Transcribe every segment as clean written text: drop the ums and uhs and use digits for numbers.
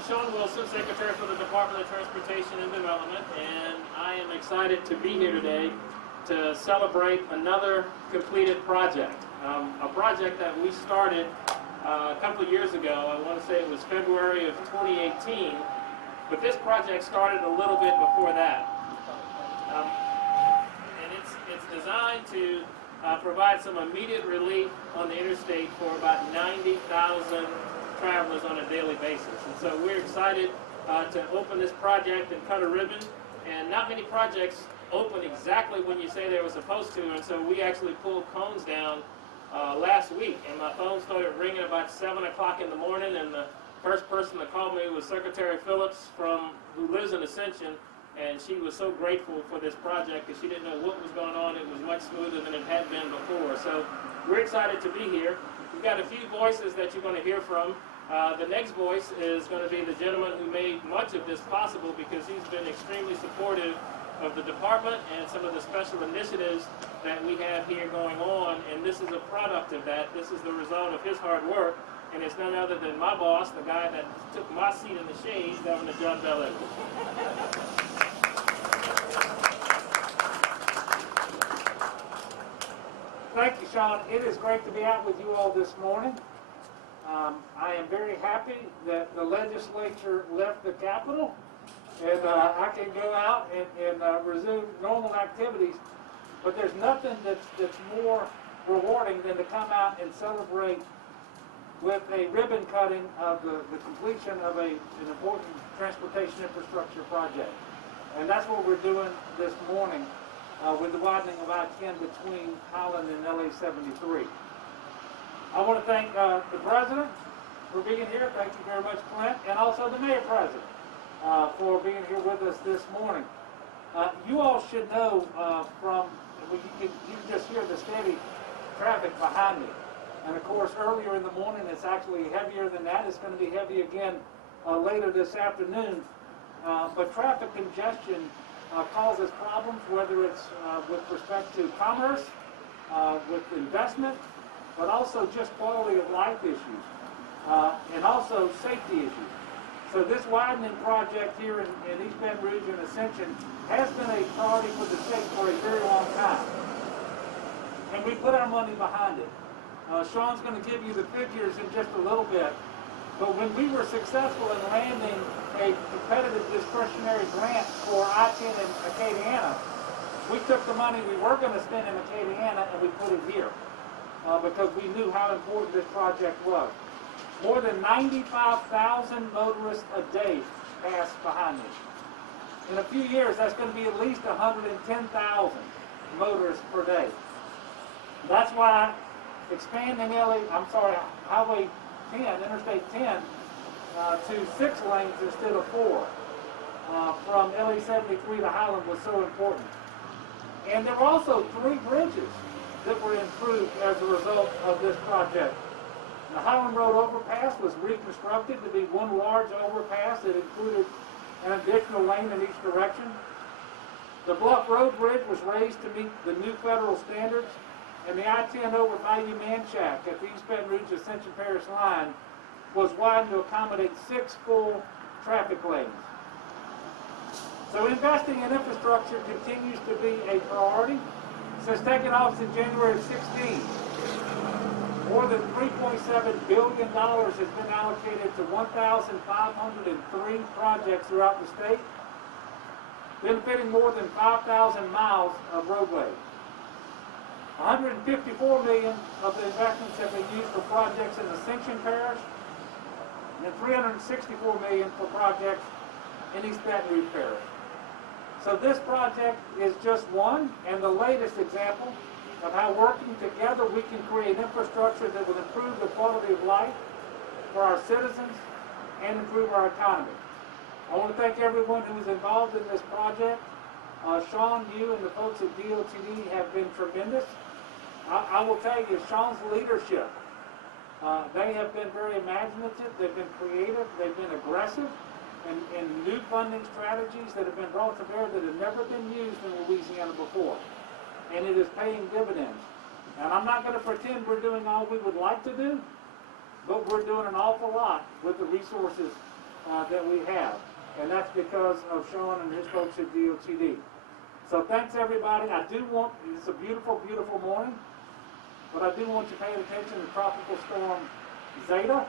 I'm Sean Wilson, Secretary for the Department of Transportation and Development, and I am excited to be here today to celebrate another completed project. A project that we started a couple of years ago. I want to say it was February of 2018, but this project started a little bit before that. And it's designed to provide some immediate relief on the interstate for about 90,000 travelers on a daily basis. And so we're excited to open this project and cut a ribbon. And not many projects open exactly when you say they were supposed to, and so we actually pulled cones down last week, and my phone started ringing about 7 o'clock in the morning, and the first person to call me was Secretary Phillips, who lives in Ascension, and she was so grateful for this project because she didn't know what was going on. It was much smoother than it had been before. So we're excited to be here. We've got a few voices that you're going to hear from. The next voice is going to be the gentleman who made much of this possible, because he's been extremely supportive of the department and some of the special initiatives that we have here going on, and this is a product of that. This is the result of his hard work, and it's none other than my boss, the guy that took my seat in the shade, Governor John Bel Edwards. Thank you, Sean. It is great to be out with you all this morning. I am very happy that the legislature left the Capitol, and I can go out and resume normal activities. But there's nothing that's more rewarding than to come out and celebrate with a ribbon cutting of the completion of an important transportation infrastructure project. And that's what we're doing this morning with the widening of I-10 between Highland and LA 73. I want to thank the President for being here. Thank you very much, Clint, and also the Mayor President for being here with us this morning. You all should know you can just hear the steady traffic behind me. And of course, earlier in the morning, it's actually heavier than that. It's going to be heavy again later this afternoon. But traffic congestion causes problems, whether it's with respect to commerce, with investment, but also just quality of life issues, and also safety issues. So this widening project here in East Baton Rouge and Ascension has been a priority for the state for a very long time. And we put our money behind it. Sean's going to give you the figures in just a little bit. But when we were successful in landing a competitive discretionary grant for I-10 in Acadiana, we took the money we were going to spend in Acadiana and we put it here because we knew how important this project was. More than 95,000 motorists a day pass behind me. In a few years, that's going to be at least 110,000 motorists per day. That's why expanding Highway 10, Interstate 10, to 6 lanes instead of 4 from LA 73 to Highland was so important. And there were also 3 bridges that were improved as a result of this project. The Highland Road overpass was reconstructed to be one large overpass that included an additional lane in each direction. The Bluff Road Bridge was raised to meet the new federal standards, and the I-10 over Bayou Manchac at the East Baton Rouge Ascension Parish line was widened to accommodate 6 full traffic lanes. So investing in infrastructure continues to be a priority. Since taking office in January of 2016, more than $3.7 billion has been allocated to 1,503 projects throughout the state, benefiting more than 5,000 miles of roadway. $154 million of the investments have been used for projects in Ascension Parish, and $364 million for projects in East Baton Rouge Parish. So this project is just one and the latest example of how working together we can create infrastructure that will improve the quality of life for our citizens and improve our economy. I want to thank everyone who is involved in this project. Sean, you and the folks at DOTD have been tremendous. I will tell you, Sean's leadership, they have been very imaginative, they've been creative, they've been aggressive, and new funding strategies that have been brought to bear that have never been used in Louisiana before. And it is paying dividends. And I'm not going to pretend we're doing all we would like to do, but we're doing an awful lot with the resources that we have. And that's because of Sean and his folks at DOTD. So thanks everybody. It's a beautiful, beautiful morning, but I do want you paying attention to Tropical Storm Zeta.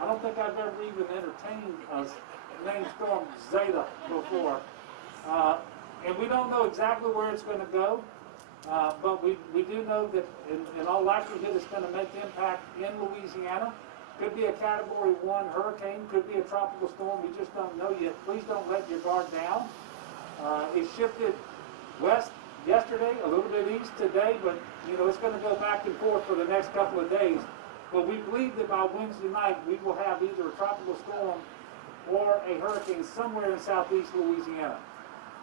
I don't think I've ever even entertained a named Storm Zeta before. And we don't know exactly where it's going to go, but we do know that in all likelihood it's going to make impact in Louisiana. Could be a Category 1 hurricane, could be a tropical storm, we just don't know yet. Please don't let your guard down. It shifted west yesterday, a little bit east today, but it's going to go back and forth for the next couple of days. But we believe that by Wednesday night we will have either a tropical storm or a hurricane somewhere in southeast Louisiana.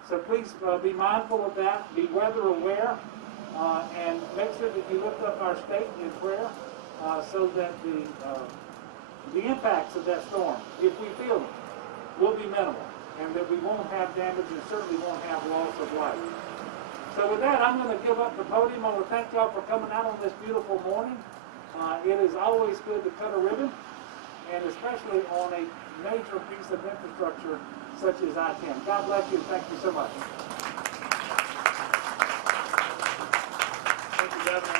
So please be mindful of that, be weather aware, and make sure that you lift up our state in prayer so that the impacts of that storm, if we feel them, will be minimal, and that we won't have damage and certainly won't have loss of life. So with that, I'm going to give up the podium. I want to thank y'all for coming out on this beautiful morning. It is always good to cut a ribbon, and especially on a major piece of infrastructure such as I-10. God bless you, and thank you so much. Thank you, Governor.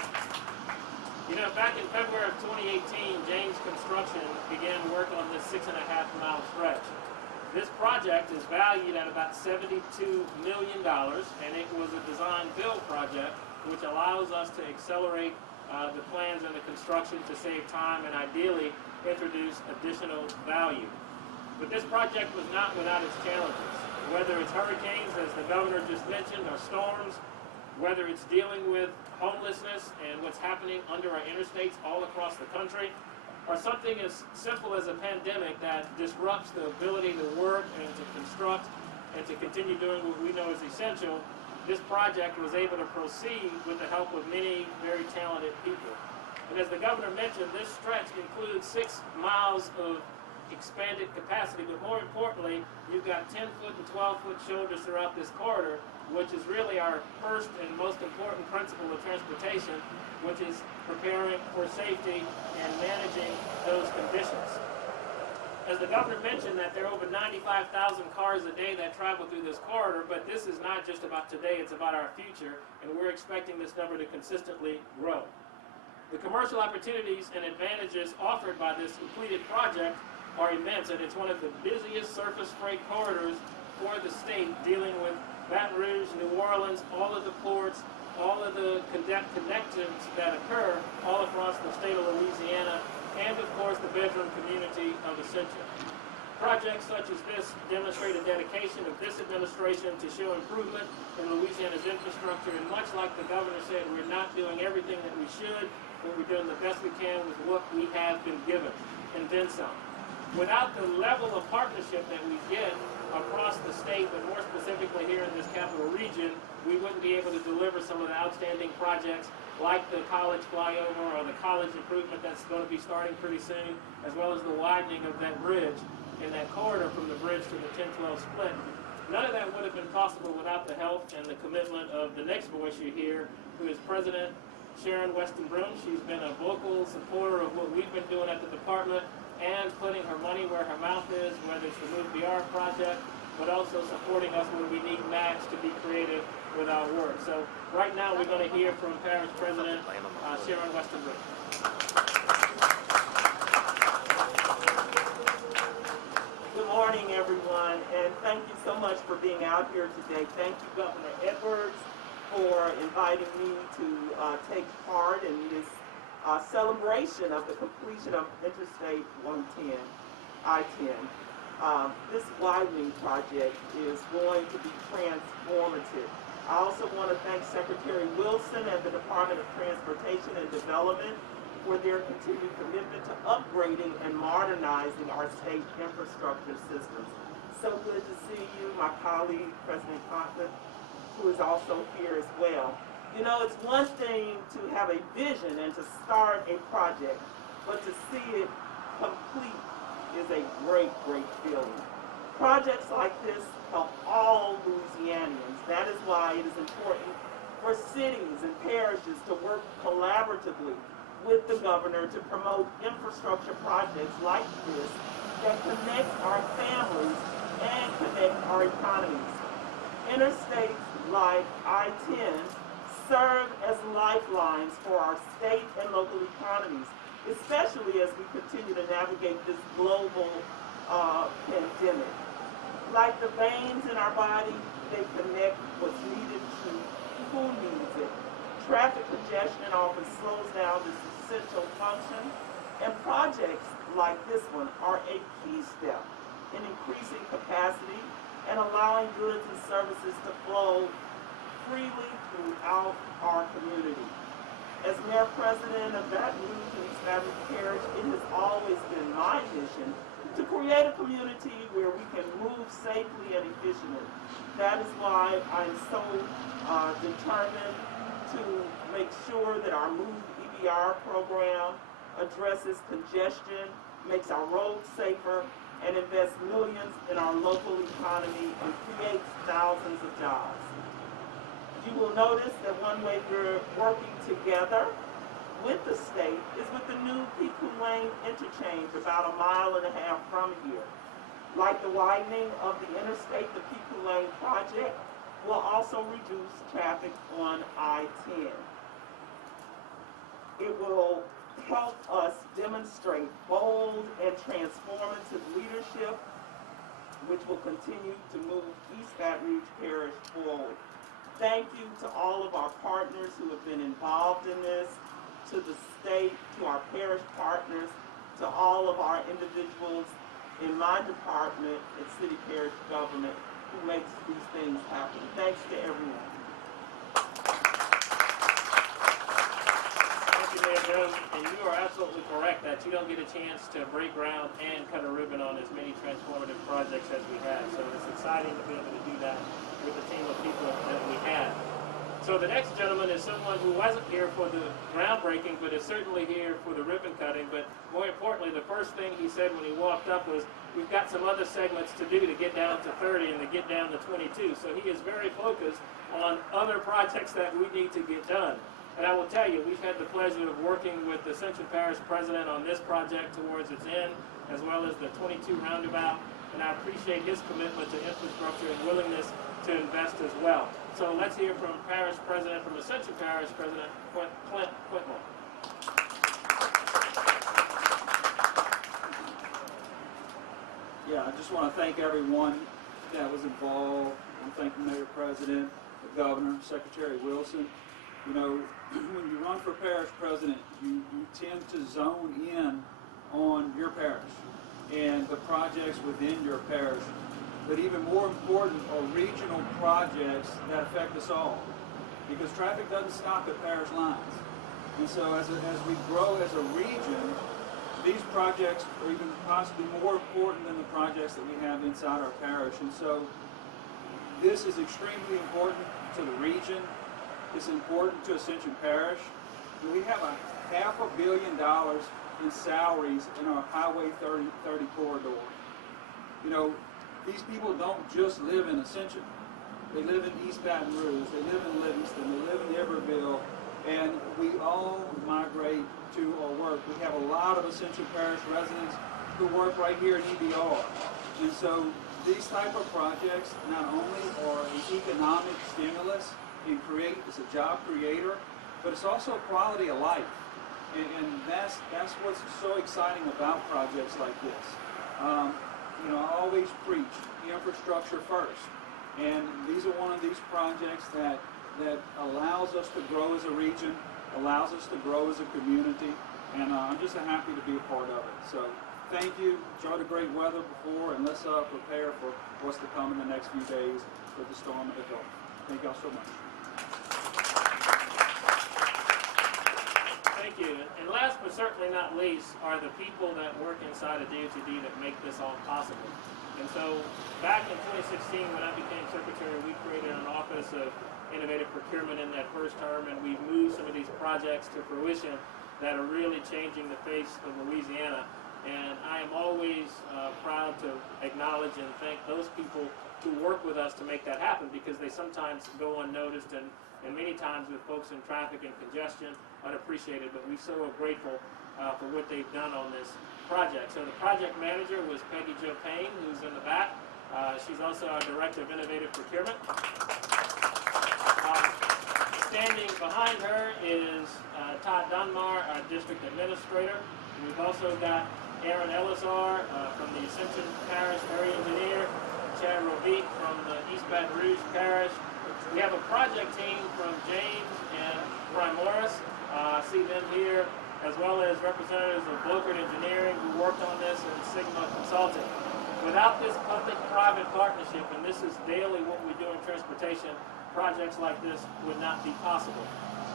Back in February of 2018, James Construction began work on this 6.5-mile stretch. This project is valued at about $72 million, and it was a design-build project, which allows us to accelerate the plans and the construction to save time and ideally introduce additional value. But this project was not without its challenges. Whether it's hurricanes, as the governor just mentioned, or storms, whether it's dealing with homelessness and what's happening under our interstates all across the country, or something as simple as a pandemic that disrupts the ability to work and to construct and to continue doing what we know is essential, this project was able to proceed with the help of many very talented people. And as the governor mentioned, this stretch includes 6 miles of expanded capacity, but more importantly, you've got 10-foot and 12-foot shoulders throughout this corridor, which is really our first and most important principle of transportation, which is preparing for safety and managing those conditions. As the governor mentioned, that there are over 95,000 cars a day that travel through this corridor, but this is not just about today, it's about our future, and we're expecting this number to consistently grow. The commercial opportunities and advantages offered by this completed project are immense, and it's one of the busiest surface freight corridors for the state, dealing with Baton Rouge, New Orleans, all of the ports, all of the connections that occur all across the state of Louisiana, and of course the bedroom community of Ascension. Projects such as this demonstrate a dedication of this administration to show improvement in Louisiana's infrastructure, and much like the governor said, we're not doing everything that we should, but we're doing the best we can with what we have been given, and then some. Without the level of partnership that we get across the state, but more specifically here in this capital region, we wouldn't be able to deliver some of the outstanding projects like the college flyover or the college improvement that's going to be starting pretty soon, as well as the widening of that bridge in that corridor from the bridge to the 10-12 split. None of that would have been possible without the help and the commitment of the next voice you hear, who is President Sharon Weston Broome. She's been a vocal supporter of what we've been doing at the department and putting her money where her mouth is, whether it's the Move BR project, but also supporting us when we need match to be creative with our work. So right now we're going to hear from Parish President Sharon Weston Broome. Good morning, everyone, and thank you so much for being out here today. Thank you, Governor Edwards, for inviting me to take part in this celebration of the completion of Interstate 110, I-10. This widening project is going to be transformative. I also want to thank Secretary Wilson and the Department of Transportation and Development for their continued commitment to upgrading and modernizing our state infrastructure systems. So good to see you, my colleague, President Conklin, who is also here as well. You know, it's one thing to have a vision and to start a project, but to see it complete is a great, great feeling. Projects like this help all Louisianians. That is why it is important for cities and parishes to work collaboratively with the governor to promote infrastructure projects like this that connect our families and connect our economies. Interstates like I-10 serve as lifelines for our state and local economies, especially as we continue to navigate this global pandemic. Like the veins in our body, they connect what's needed to who needs it. Traffic congestion often slows down this essential function, and projects like this one are a key step in increasing capacity and allowing goods and services to flow freely throughout our community. As Mayor President of Baton Rouge and East Baton Rouge Parish, it has always been my mission to create a community where we can move safely and efficiently. That is why I'm so determined to make sure that our Move EBR program addresses congestion, makes our roads safer, and invests millions in our local economy and creates thousands of jobs. You will notice that one way we're working together with the state is with the new Piku Lane interchange about 1.5 miles from here. Like the widening of the interstate, the Piku Lane project will also reduce traffic on I-10. It will help us demonstrate bold and transformative leadership, which will continue to move East Baton Rouge Parish forward. Thank you to all of our partners who have been involved in this, to the state, to our parish partners, to all of our individuals in my department at City Parish Government who makes these things happen. Thanks to everyone. And you are absolutely correct that you don't get a chance to break ground and cut a ribbon on as many transformative projects as we have. So it's exciting to be able to do that with the team of people that we have. So the next gentleman is someone who wasn't here for the groundbreaking, but is certainly here for the ribbon cutting. But more importantly, the first thing he said when he walked up was, we've got some other segments to do to get down to 30 and to get down to 22. So he is very focused on other projects that we need to get done. And I will tell you, we've had the pleasure of working with the Central Parish President on this project towards its end, as well as the 22 roundabout, and I appreciate his commitment to infrastructure and willingness to invest as well. So let's hear from Parish President, from the Central Parish President, Clint Whitmore. Yeah, I just want to thank everyone that was involved. I want to thank the Mayor President, the Governor, Secretary Wilson. You know, when you run for parish president, you tend to zone in on your parish and the projects within your parish. But even more important are regional projects that affect us all, because traffic doesn't stop at parish lines. And so as we grow as a region, these projects are even possibly more important than the projects that we have inside our parish. And so this is extremely important to the region. It's important to Ascension Parish. We have $500 million in salaries in our Highway 30 corridor. You know, these people don't just live in Ascension. They live in East Baton Rouge, they live in Livingston, they live in Iberville, and we all migrate to our work. We have a lot of Ascension Parish residents who work right here in EBR. And so these type of projects not only are an economic stimulus, it's a job creator, but it's also quality of life. And that's what's so exciting about projects like this. You know, I always preach infrastructure first. And these are one of these projects that allows us to grow as a region, allows us to grow as a community, and I'm just happy to be a part of it. So thank you. Enjoy the great weather before, and let's prepare for what's to come in the next few days with the storm and the Gulf. Thank y'all so much. Thank you. And last but certainly not least are the people that work inside of DOTD that make this all possible. And so back in 2016 when I became secretary, we created an office of innovative procurement in that first term, and we've moved some of these projects to fruition that are really changing the face of Louisiana. And I am always proud to acknowledge and thank those people who work with us to make that happen, because they sometimes go unnoticed and many times with folks in traffic and congestion unappreciated, but we so are grateful for what they've done on this. project. So the project manager was Peggy Jo Payne, who's in the back. She's also our Director of Innovative Procurement. Standing behind her is Todd Dunmar, our District Administrator. We've also got Aaron Elazar from the Ascension Parish Area Engineer, Chad Robique from the East Baton Rouge Parish. We have a project team from James and Brian Morris. I see them here, as well as representatives of Blokert Engineering who worked on this, and Sigma Consulting. Without this public-private partnership, and this is daily what we do in transportation, projects like this would not be possible.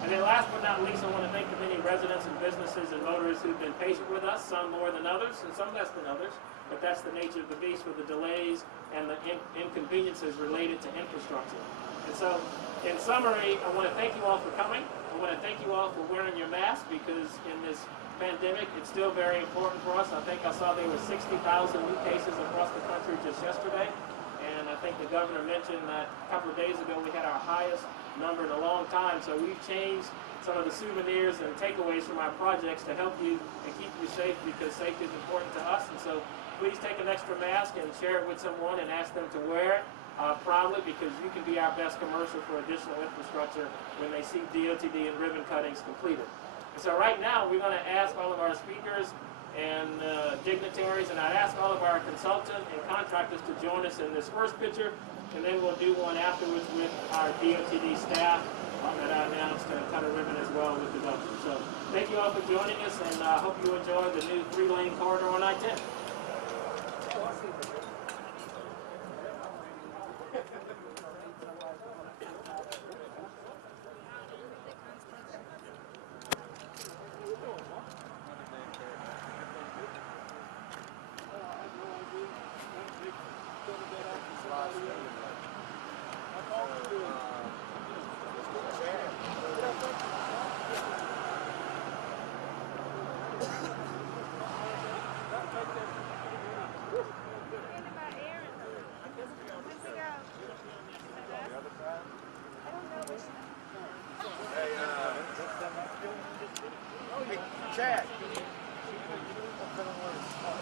And then last but not least, I want to thank the many residents and businesses and motorists who've been patient with us, some more than others and some less than others, but that's the nature of the beast with the delays and the inconveniences related to infrastructure. And so, in summary, I want to thank you all for coming. I want to thank you all for wearing your mask, because in this pandemic, it's still very important for us. I think I saw there were 60,000 new cases across the country just yesterday. And I think the governor mentioned that a couple of days ago we had our highest number in a long time. So we've changed some of the souvenirs and takeaways from our projects to help you and keep you safe, because safety is important to us. And so please take an extra mask and share it with someone and ask them to wear it proudly, because you can be our best commercial for additional infrastructure when they see DOTD and ribbon cuttings completed. And so right now we're going to ask all of our speakers and dignitaries, and I'd ask all of our consultants and contractors to join us in this first picture, and then we'll do one afterwards with our DOTD staff that I announced, and cut a ribbon as well with the governor. So thank you all for joining us, and I hope you enjoy the new 3-lane corridor on I-10. Chad.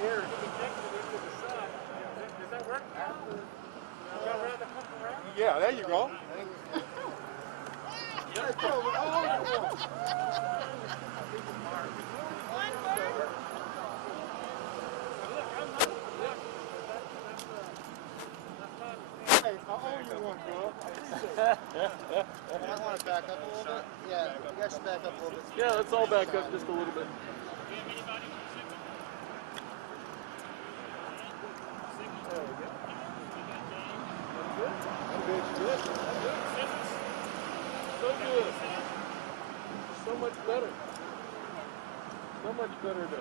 Here. Does that work? Yeah, there you go. Hey, I owe you one, bro. I want to back up a little bit. Yeah, you guys should back up a little bit. Yeah, let's all back up just a little bit. So good. So much better. So much better to...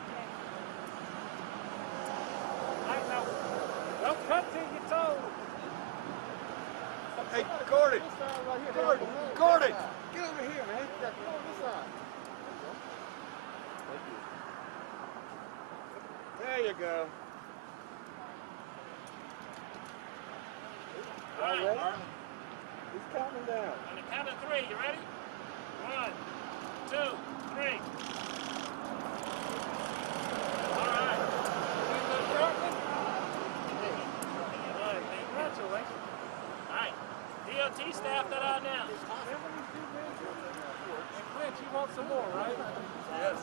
Don't cut till your toe. Hey, Gordon! Gordon! Get over here, man. Come on this side. There you go. All right, Mark. He's counting down. On the count of 3, you ready? 1, 2, 3. All right. Congratulations. All right. DOT staff that out now. And Clint, you want some more, right? Yes.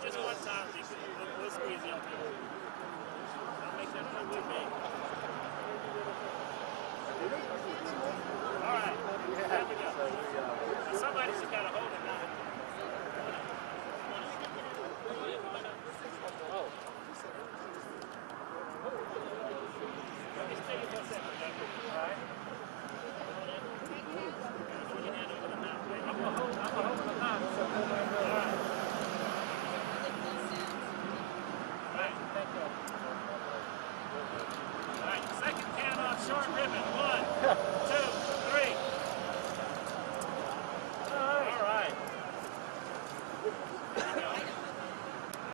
Just one time, we'll squeeze you up here. I'll make that not too big.